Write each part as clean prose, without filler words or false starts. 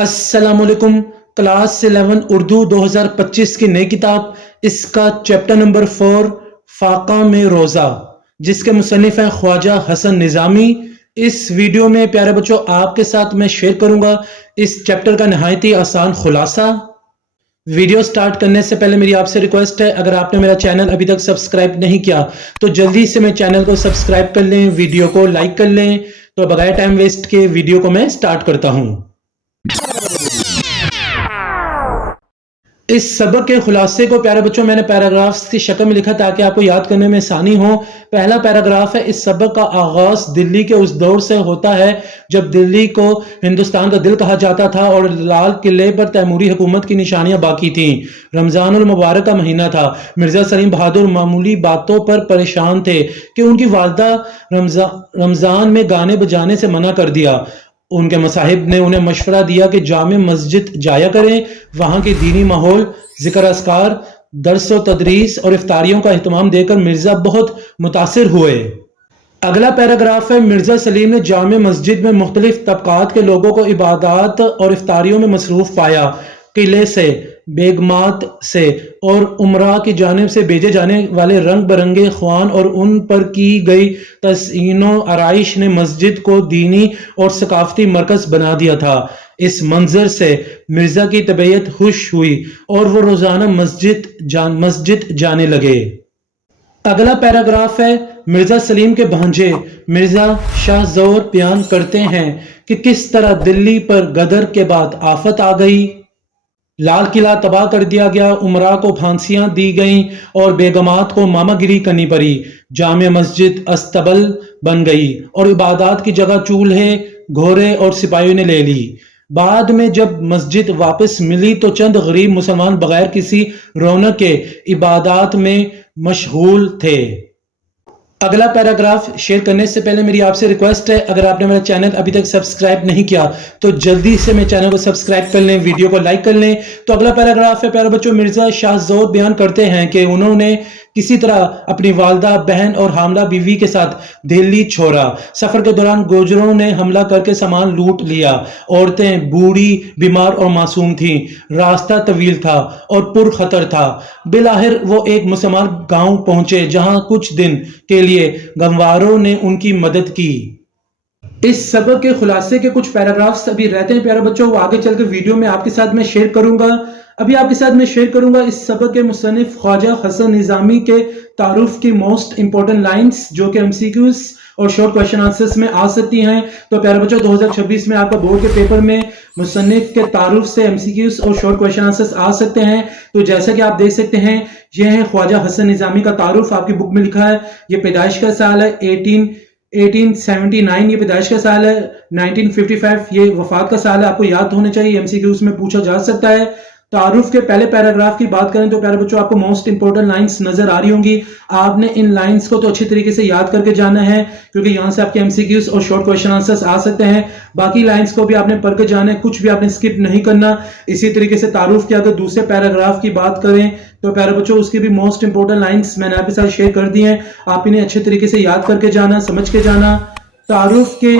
السلام علیکم۔ کلاس 11 اردو 2025 کی نئی کتاب، اس کا چیپٹر نمبر 4 فاقہ میں روزہ، جس کے مصنف ہیں خواجہ حسن نظامی۔ اس ویڈیو میں پیارے بچوں آپ کے ساتھ میں شیئر کروں گا اس چیپٹر کا نہایت ہی آسان خلاصہ۔ ویڈیو سٹارٹ کرنے سے پہلے میری آپ سے ریکویسٹ ہے، اگر آپ نے میرا چینل ابھی تک سبسکرائب نہیں کیا تو جلدی سے میرے چینل کو سبسکرائب کر لیں، ویڈیو کو لائک کر لیں۔ تو بغیر ٹائم ویسٹ کے ویڈیو کو میں سٹارٹ کرتا ہوں۔ اس سبق کے خلاصے کو پیارے بچوں میں نے پیراگرافز کی شکل میں لکھا تاکہ آپ کو یاد کرنے میں آسانی ہو۔ پہلا پیراگراف ہے، اس سبق کا آغاز دلی کے اس دور سے ہوتا ہے جب دلی کو ہندوستان کا دل کہا جاتا تھا اور لال قلعے پر تیموری حکومت کی نشانیاں باقی تھیں۔ رمضان المبارک کا مہینہ تھا۔ مرزا سلیم بہادر معمولی باتوں پر پریشان تھے کہ ان کی والدہ رمضان میں گانے بجانے سے منع کر دیا۔ ان کے مصاحب نے انہیں مشورہ دیا کہ جامع مسجد جایا کریں، وہاں کے دینی ماحول، ذکر اذکار، درس و تدریس اور افطاریوں کا اہتمام دیکھ کر مرزا بہت متاثر ہوئے۔ اگلا پیراگراف ہے، مرزا سلیم نے جامع مسجد میں مختلف طبقات کے لوگوں کو عبادات اور افطاریوں میں مصروف پایا۔ قلعے سے، بیگمات سے اور امراء کی جانب سے بھیجے جانے والے رنگ برنگے خوان اور ان پر کی گئی تزئین و آرائش نے مسجد کو دینی اور ثقافتی مرکز بنا دیا تھا۔ اس منظر سے مرزا کی طبیعت خوش ہوئی اور وہ روزانہ مسجد جانے لگے۔ اگلا پیراگراف ہے، مرزا سلیم کے بھانجے مرزا شاہ زور بیان کرتے ہیں کہ کس طرح دلی پر غدر کے بعد آفت آ گئی، لال قلعہ تباہ کر دیا گیا، امراء کو پھانسیاں دی گئیں اور بیگمات کو ماما گیری کرنی پڑی۔ جامع مسجد استبل بن گئی اور عبادات کی جگہ چولہے، گھوڑے اور سپاہیوں نے لے لی۔ بعد میں جب مسجد واپس ملی تو چند غریب مسلمان بغیر کسی رونق کے عبادات میں مشغول تھے۔ اگلا پیراگراف شیئر کرنے سے پہلے میری آپ سے ریکویسٹ ہے، اگر آپ نے میرا چینل ابھی تک سبسکرائب نہیں کیا تو جلدی سے میرے چینل کو سبسکرائب کر لیں، ویڈیو کو لائک کر لیں۔ تو اگلا پیراگراف ہے، پیارے بچوں، مرزا شاہ زور بیان کرتے ہیں کہ انہوں نے کسی طرح اپنی والدہ، بہن اور حاملہ بیوی کے ساتھ دہلی چھوڑا۔ سفر کے دوران گوجروں نے حملہ کر کے سامان لوٹ لیا۔ عورتیں بوڑھی، بیمار اور معصوم تھیں۔ راستہ طویل تھا اور پر خطر تھا۔ بالآخر وہ ایک مسلمان گاؤں پہنچے جہاں کچھ دن کے لیے گنواروں نے ان کی مدد کی۔ اس سبق کے خلاصے کے کچھ پیراگرافز ابھی رہتے ہیں پیارے بچوں، وہ آگے چل کے ویڈیو میں آپ کے ساتھ میں شیئر کروں گا۔ ابھی آپ کے ساتھ میں شیئر کروں گا اس سبق کے مصنف خواجہ حسن نظامی کے تعارف کی موسٹ امپورٹنٹ لائنز جو کہ MCQs اور شارٹ کویشچن آنسرز میں آ سکتی ہیں۔ تو پیارے بچوں 2026 میں آپ کا بورڈ کے پیپر میں مصنف کے تعارف سے MCQs اور شارٹ کویشچن آنسرز آ سکتے ہیں۔ تو جیسا کہ آپ دیکھ سکتے ہیں، یہ ہے خواجہ حسن نظامی کا تعارف، آپ کی بک میں لکھا ہے۔ یہ پیدائش کا سال ہے 1879، یہ پیدائش کا سال ہے 1955، یہ وفات کا سال ہے، آپ کو یاد ہونا چاہیے، MCQs میں پوچھا جا سکتا ہے۔ تعارف کے پہلے پیراگراف کی بات کریں تو پیارے بچوں آپ کو موسٹ امپورٹنٹ لائنز نظر آ رہی ہوں گی۔ آپ نے ان لائنز کو تو اچھی طریقے سے یاد کر کے جانا ہے کیونکہ یہاں سے آپ کے MCQs اور شارٹ کویشچن آنسرز آ سکتے ہیں۔ باقی لائنز کو بھی آپ نے پڑھ کے جانا ہے، کچھ بھی آپ نے سکپ نہیں کرنا۔ اسی طریقے سے تعارف کے اگر دوسرے پیراگراف کی بات کریں تو پیارے بچوں اس کی بھی موسٹ امپورٹنٹ لائنز میں نے آپ کے ساتھ شیئر کر دی ہیں، آپ انہیں اچھے طریقے سے یاد کر کے جانا، سمجھ کے جانا۔ تعارف کے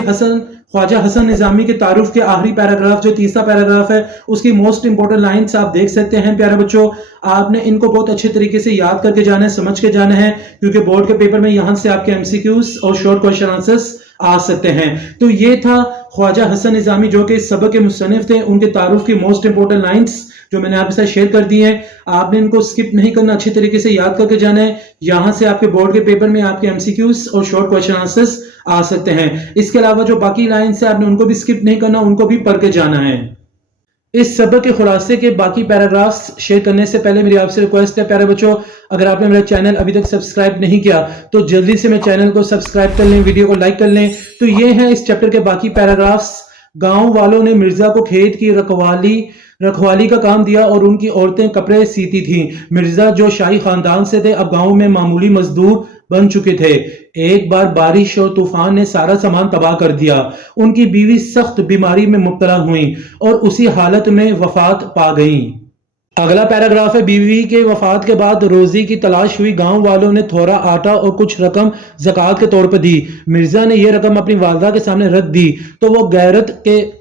خواجہ حسن نظامی کے تعارف کے آخری پیراگراف جو تیسرا پیراگراف ہے، اس کی موسٹ امپورٹنٹ لائنز آپ دیکھ سکتے ہیں پیارے بچوں۔ آپ نے ان کو بہت اچھے طریقے سے یاد کر کے جانا ہے، سمجھ کے جانا ہے، کیونکہ بورڈ کے پیپر میں یہاں سے آپ کے MCQs اور شارٹ کویشچن آنسرز آ سکتے ہیں۔ تو یہ تھا خواجہ حسن نظامی جو کہ اس سبق کے مصنف تھے، ان کے تعارف کی موسٹ امپورٹنٹ لائنز جو میں نے آپ کے ساتھ شیئر کر دی ہیں۔ آپ نے ان کو سکپ نہیں کرنا، اچھے طریقے سے یاد کر کے جانا ہے، یہاں سے آپ کے بورڈ کے پیپر میں آپ کے MCQs اور شارٹ کویشچن آنسرز آ سکتے ہیں۔ اس کے علاوہ جو باقی لائنز ہیں آپ نے ان کو بھی سکپ نہیں کرنا، ان کو بھی پڑھ کے جانا ہے۔ اس سبق کے خلاصے کے باقی پیراگرافز شیئر کرنے سے پہلے میری آپ سے ریکویسٹ ہے پیارے بچوں، اگر آپ نے میرا چینل ابھی تک سبسکرائب نہیں کیا تو جلدی سے میرے چینل کو سبسکرائب کر لیں، ویڈیو کو لائک کر لیں۔ تو یہ ہیں اس چیپٹر کے باقی پیراگرافز۔ گاؤں والوں نے مرزا کو کھیت کی رکھوالی کا کام دیا اور ان کی عورتیں کپڑے سیتی تھیں۔ مرزا جو شاہی خاندان سے تھے اب گاؤں میں معمولی مزدور بن چکے تھے۔ ایک بار بارش اور طوفان نے سارا سامان تباہ کر دیا۔ ان کی بیوی سخت بیماری میں مبتلا ہوئیں اور اسی حالت میں وفات پا گئیں۔ اگلا پیراگراف ہے، بیوی کے وفات کے بعد روزی کی تلاش ہوئی، گاؤں والوں نے تھوڑا آٹا اور کچھ رقم زکوٰۃ کے طور پر دی۔ مرزا نے یہ رقم اپنی والدہ کے سامنے رکھ دی تو وہ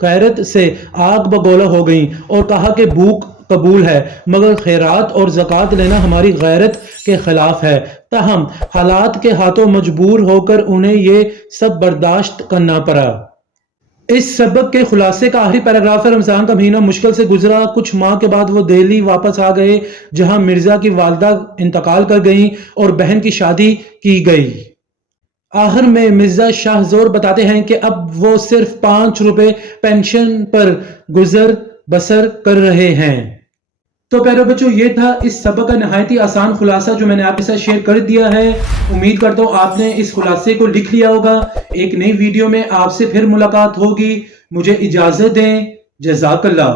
غیرت سے آگ بگولا ہو گئیں اور کہا کہ بھوک قبول ہے، مگر خیرات اور زکوٰۃ لینا ہماری غیرت کے خلاف ہے۔ تاہم حالات کے ہاتھوں مجبور ہو کر انہیں یہ سب برداشت کرنا پڑا۔ اس سبق کے خلاصے کا آخری پیراگراف ہے، رمضان کا مہینہ مشکل سے گزرا، کچھ ماہ کے بعد وہ دہلی واپس آ گئے جہاں مرزا کی والدہ انتقال کر گئیں اور بہن کی شادی کی گئی۔ آخر میں مرزا شاہ زور بتاتے ہیں کہ اب وہ صرف 5 روپے پینشن پر گزر بسر کر رہے ہیں۔ تو پیارے بچوں، یہ تھا اس سبق کا نہایت ہی آسان خلاصہ جو میں نے آپ کے ساتھ شیئر کر دیا ہے۔ امید کرتا ہوں آپ نے اس خلاصے کو لکھ لیا ہوگا۔ ایک نئی ویڈیو میں آپ سے پھر ملاقات ہوگی۔ مجھے اجازت دیں۔ جزاک اللہ۔